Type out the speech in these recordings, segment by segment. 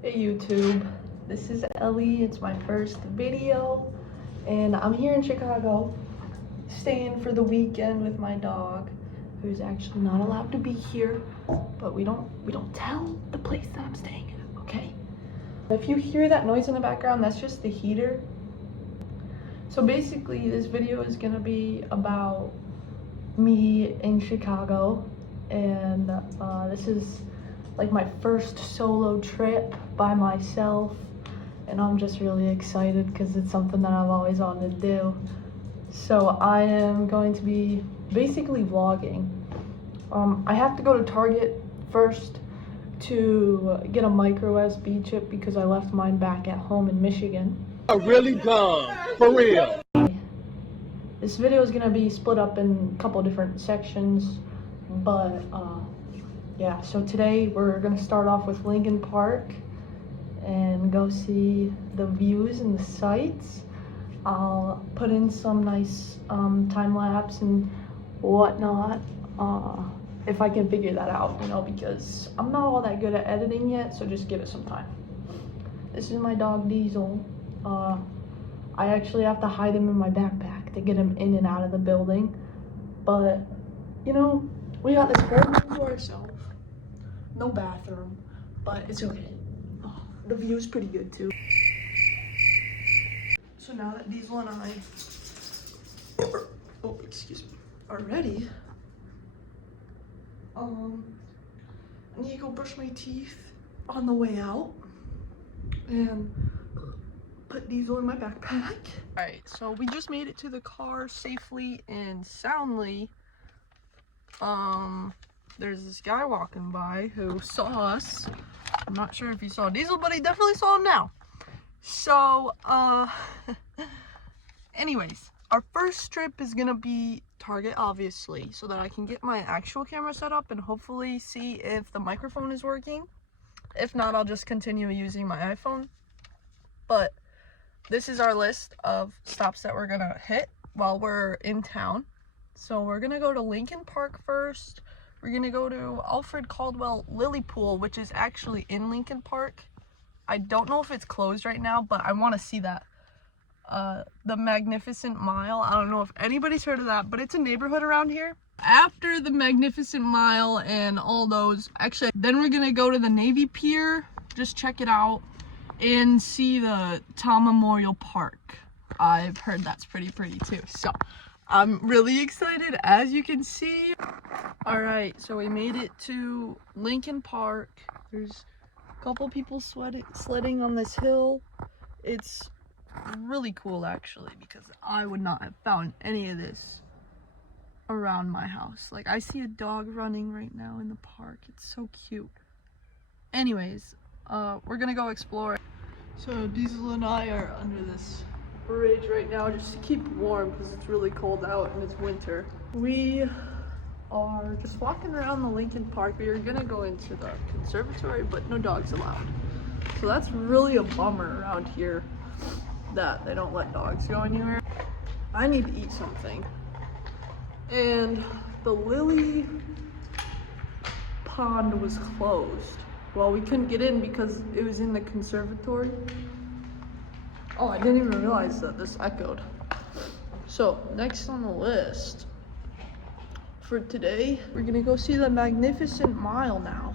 Hey YouTube, this is Ellie. It's my first video and I'm here in Chicago staying for the weekend with my dog, who's actually not allowed to be here, but we don't tell the place that I'm staying at, okay? If you hear that noise in the background, that's just the heater. So basically this video is gonna be about me in Chicago, and this is like my first solo trip by myself, and I'm just really excited because it's something that I've always wanted to do. So I am going to be basically vlogging. I have to go to Target first to get a micro SD chip because I left mine back at home in Michigan. Really dumb, for real. This video is gonna be split up in a couple different sections, but yeah, so today we're gonna start off with Lincoln Park and go see the views and the sights. I'll put in some nice time lapse and whatnot if I can figure that out, you know, because I'm not all that good at editing yet, so just give it some time. This is my dog Diesel. I actually have to hide him in my backpack to get him in and out of the building, but you know, we got this whole room to ourselves. No bathroom, but it's okay. Oh, the view is pretty good too. So now that Diesel and I are ready, I need to go brush my teeth on the way out and put Diesel in my backpack. Alright, so we just made it to the car safely and soundly. There's this guy walking by who saw us. I'm not sure if he saw Diesel, but he definitely saw him now. So, anyways, our first trip is gonna be Target, obviously, so that I can get my actual camera set up and hopefully see if the microphone is working. If not, I'll just continue using my iPhone. But this is our list of stops that we're gonna hit while we're in town. So we're gonna go to Lincoln Park first. We're gonna go to Alfred Caldwell Lily Pool, which is actually in Lincoln Park. I don't know if it's closed right now, but I want to see that. The Magnificent Mile. I don't know if anybody's heard of that, but it's a neighborhood around here. After the Magnificent Mile and all those, actually, then we're gonna go to the Navy Pier, just check it out, and see the Tom Memorial Park. I've heard that's pretty too. So I'm really excited, as you can see. All right, so we made it to Lincoln Park. There's a couple people sledding on this hill. It's really cool, actually, because I would not have found any of this around my house. Like, I see a dog running right now in the park. It's so cute. Anyways, we're gonna go explore. So Diesel and I are under this bridge right now just to keep warm because it's really cold out and it's winter. We are just walking around the Lincoln Park. We are gonna go into the conservatory, but no dogs allowed. So that's really a bummer around here that they don't let dogs go anywhere. I need to eat something. And the lily pond was closed. Well, we couldn't get in because it was in the conservatory. Oh, I didn't even realize that this echoed. So, next on the list for today, we're gonna go see the Magnificent Mile now.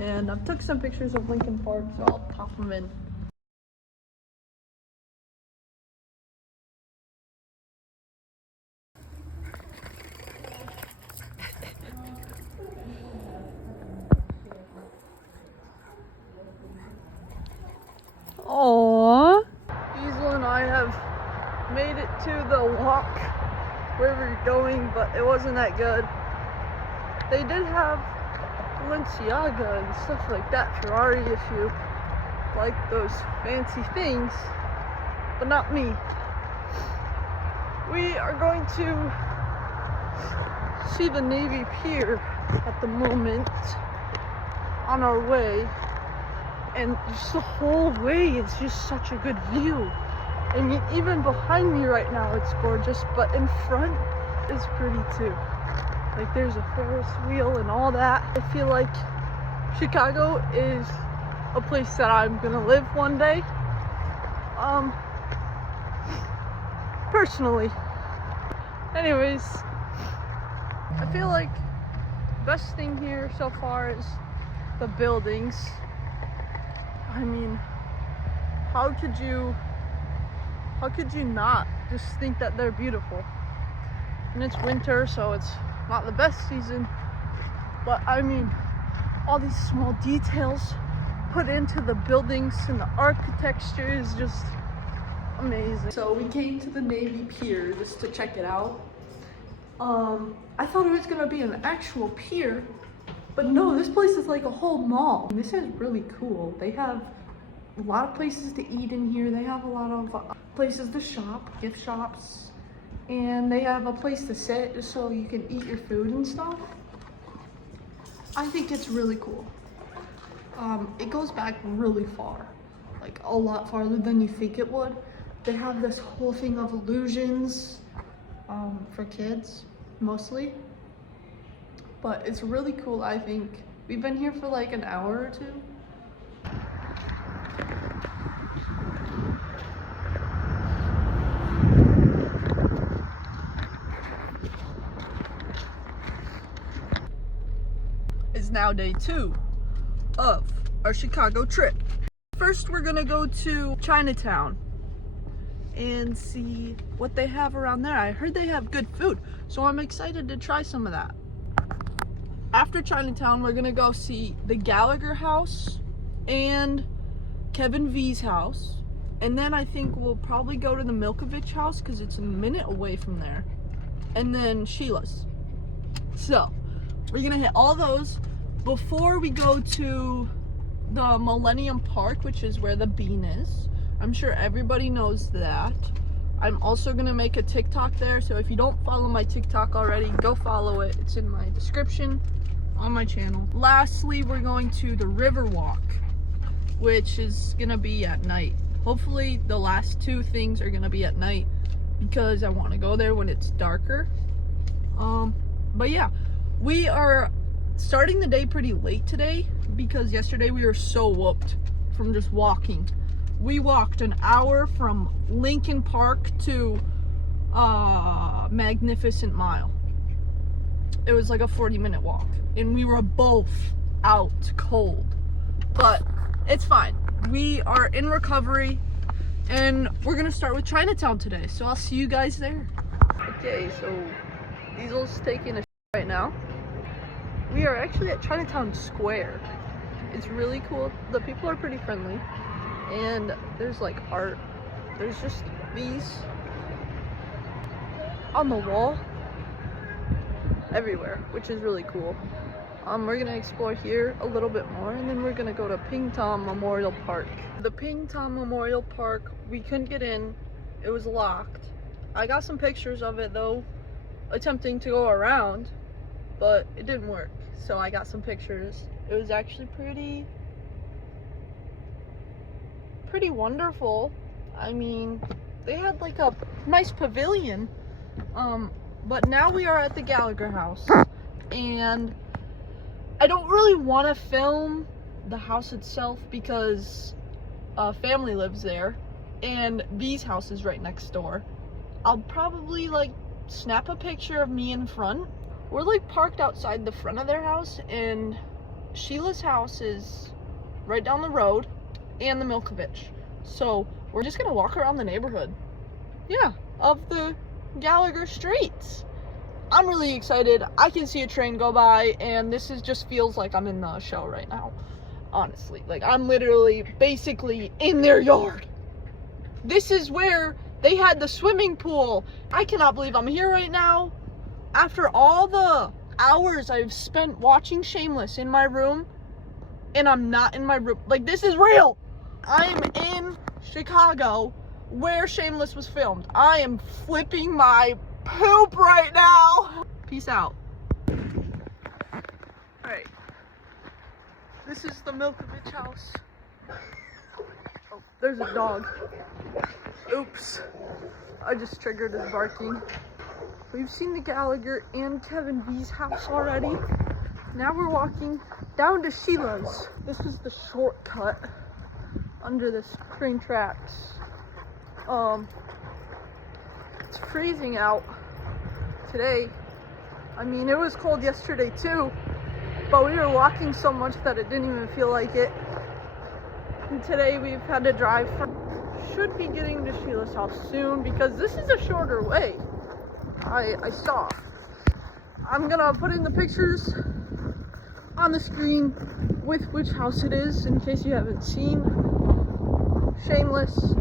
And I've took some pictures of Lincoln Park, so I'll pop them in. Aww. Diesel and I have made it to the walk where we're going, but it wasn't that good. They did have Balenciaga and stuff like that, Ferrari, if you like those fancy things, but not me. We are going to see the Navy Pier at the moment on our way, and just the whole way it's just such a good view. I mean, even behind me right now it's gorgeous, but in front is pretty too. Like, there's a Ferris wheel and all that. I feel like Chicago is a place that I'm gonna live one day. Personally. Anyways, I feel like the best thing here so far is the buildings. I mean, how could you not just think that they're beautiful? And it's winter, so it's not the best season, but I mean, all these small details put into the buildings and the architecture is just amazing. So we came to the Navy Pier just to check it out. I thought it was gonna be an actual pier, but no, this place is like a whole mall. This is really cool. They have a lot of places to eat in here. They have a lot of places to shop, gift shops, and they have a place to sit just so you can eat your food and stuff. I think it's really cool. It goes back really far, like a lot farther than you think it would. They have this whole thing of illusions for kids, mostly. But it's really cool, I think. We've been here for like an hour or two. It's now day 2 of our Chicago trip. First, we're gonna go to Chinatown and see what they have around there. I heard they have good food, so I'm excited to try some of that. After Chinatown, we're gonna go see the Gallagher house and Kevin V's house. And then I think we'll probably go to the Milkovich house because it's a minute away from there. And then Sheila's. So, we're gonna hit all those before we go to the Millennium Park, which is where the Bean is. I'm sure everybody knows that. I'm also gonna make a TikTok there, so if you don't follow my TikTok already, go follow it. It's in my description on my channel. Lastly, we're going to the Riverwalk, which is gonna be at night. Hopefully the last 2 things are gonna be at night because I want to go there when it's darker. But yeah, we are starting the day pretty late today because yesterday we were so whooped from just walking. We walked an hour from Lincoln Park to Magnificent Mile. It was like a 40-minute walk, and we were both out cold, but it's fine. We are in recovery, and we're gonna start with Chinatown today, so I'll see you guys there. Okay, so Diesel's taking a right now. We are actually at Chinatown Square. It's really cool. The people are pretty friendly. And there's like art. There's just these on the wall everywhere, which is really cool. We're gonna explore here a little bit more, and then we're gonna go to Ping Tom Memorial Park. The Ping Tom Memorial Park, we couldn't get in. It was locked. I got some pictures of it though, attempting to go around, but it didn't work. So I got some pictures. It was actually pretty wonderful. I mean, they had like a nice pavilion. But now we are at the Gallagher house, and I don't really want to film the house itself because family lives there, and V's house is right next door. I'll probably like snap a picture of me in front. We're like parked outside the front of their house, and Sheila's house is right down the road, and the Milkovich. So we're just gonna walk around the neighborhood, yeah, of the Gallagher streets. I'm really excited. I can see a train go by, and this is just feels like I'm in the show right now, honestly. Like, I'm literally basically in their yard. This is where they had the swimming pool. I cannot believe I'm here right now after all the hours I've spent watching Shameless in my room, and I'm not in my room. Like, this is real. I'm in Chicago where Shameless was filmed. I am flipping my poop right now. Peace out. Alright. This is the Milkovich house. Oh, there's a dog. Oops. I just triggered his barking. We've seen the Gallagher and Kevin V's house already. Now we're walking down to Sheila's. This is the shortcut under this train tracks. It's freezing out today. I mean, it was cold yesterday too, but we were walking so much that it didn't even feel like it. And today we've had to drive should be getting to Sheila's house soon because this is a shorter way. I saw. I'm gonna put in the pictures on the screen with which house it is in case you haven't seen. Shameless,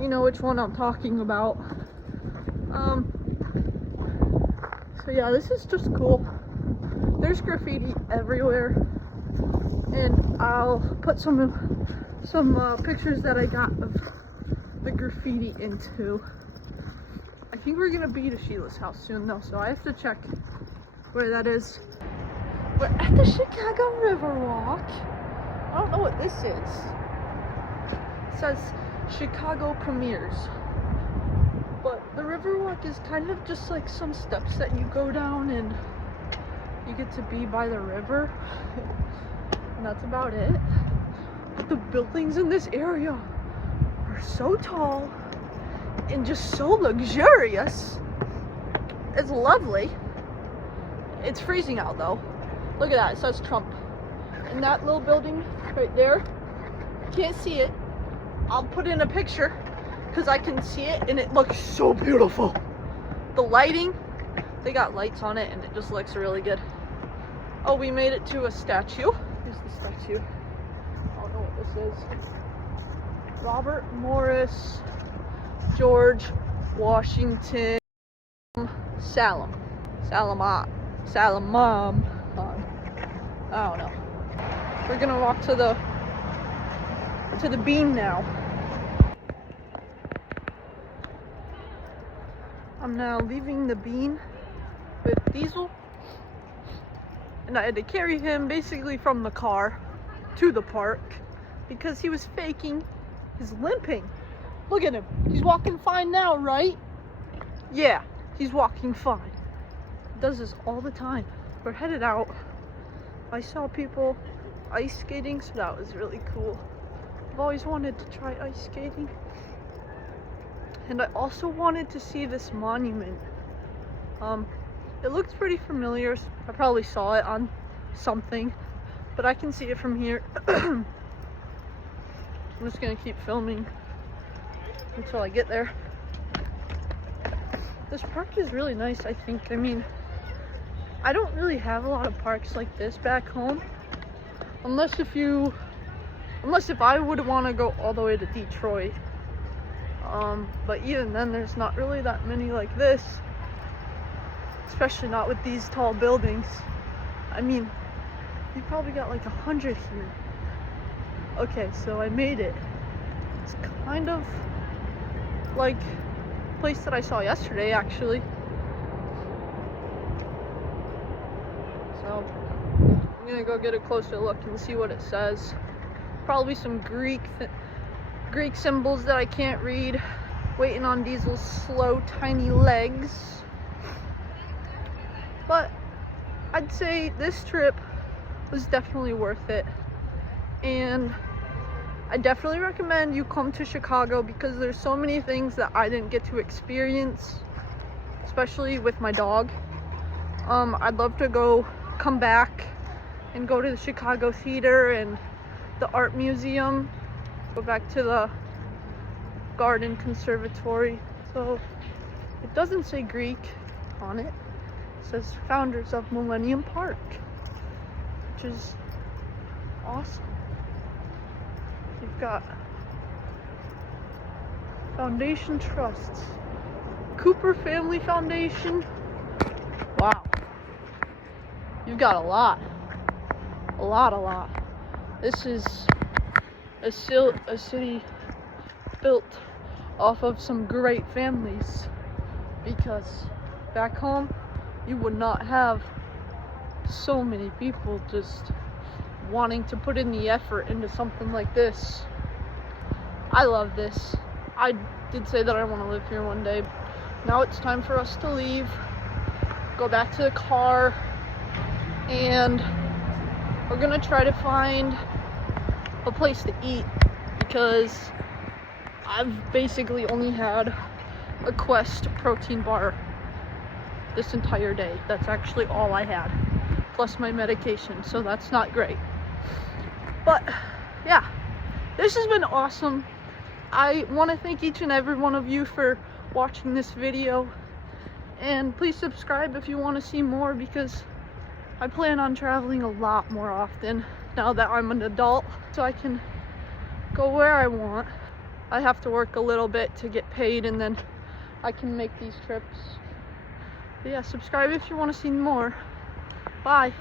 you know which one I'm talking about. So yeah, this is just cool. There's graffiti everywhere, and I'll put some pictures that I got of the graffiti into. I think we're gonna be to Sheila's house soon though, so I have to check where that is. We're at the Chicago Riverwalk. I don't know what this is. It says Chicago Premiers. But the Riverwalk is kind of just like some steps that you go down and you get to be by the river. And that's about it. But the buildings in this area are so tall and just so luxurious. It's lovely. It's freezing out though. Look at that, it says Trump. And that little building right there, can't see it. I'll put in a picture because I can see it and it looks so beautiful. The lighting, they got lights on it and it just looks really good. Oh, we made it to a statue. Here's the statue. I don't know what this is. Robert Morris, George Washington, Salamam. I don't know. We're gonna walk to the bean now. I'm now leaving the bean with Diesel, and I had to carry him basically from the car to the park because he was faking his limping. Look at him. He's walking fine now, right? Yeah, he's walking fine. He does this all the time. We're headed out. I saw people ice skating, so that was really cool. I've always wanted to try ice skating. And I also wanted to see this monument. It looks pretty familiar. I probably saw it on something, but I can see it from here. I'm just gonna keep filming until I get there. This park is really nice, I think. I mean, I don't really have a lot of parks like this back home. Unless if I would want to go all the way to Detroit. But even then, there's not really that many like this. Especially not with these tall buildings. I mean, you probably got like 100 here. Okay, so I made it. It's kind of like a place that I saw yesterday, actually. So I'm gonna go get a closer look and see what it says. Probably some Greek symbols that I can't read. Waiting on Diesel's slow, tiny legs. But I'd say this trip was definitely worth it. And I definitely recommend you come to Chicago because there's so many things that I didn't get to experience, especially with my dog. I'd love to come back and go to the Chicago Theater and the Art Museum, go back to the Garden Conservatory. So it doesn't say Greek on it. It says founders of Millennium Park, which is awesome. You've got Foundation Trusts, Cooper Family Foundation. Wow. You've got a lot. This is a city built off of some great families, because back home you would not have so many people just wanting to put in the effort into something like this. I love this. I did say that I want to live here one day. Now it's time for us to leave, go back to the car, and we're gonna try to find a place to eat because I've basically only had a Quest protein bar this entire day. That's actually all I had, plus my medication, so that's not great. But yeah, this has been awesome. I want to thank each and every one of you for watching this video, and please subscribe if you want to see more, because I plan on traveling a lot more often now that I'm an adult, so I can go where I want. I have to work a little bit to get paid, and then I can make these trips. But yeah, subscribe if you want to see more. Bye.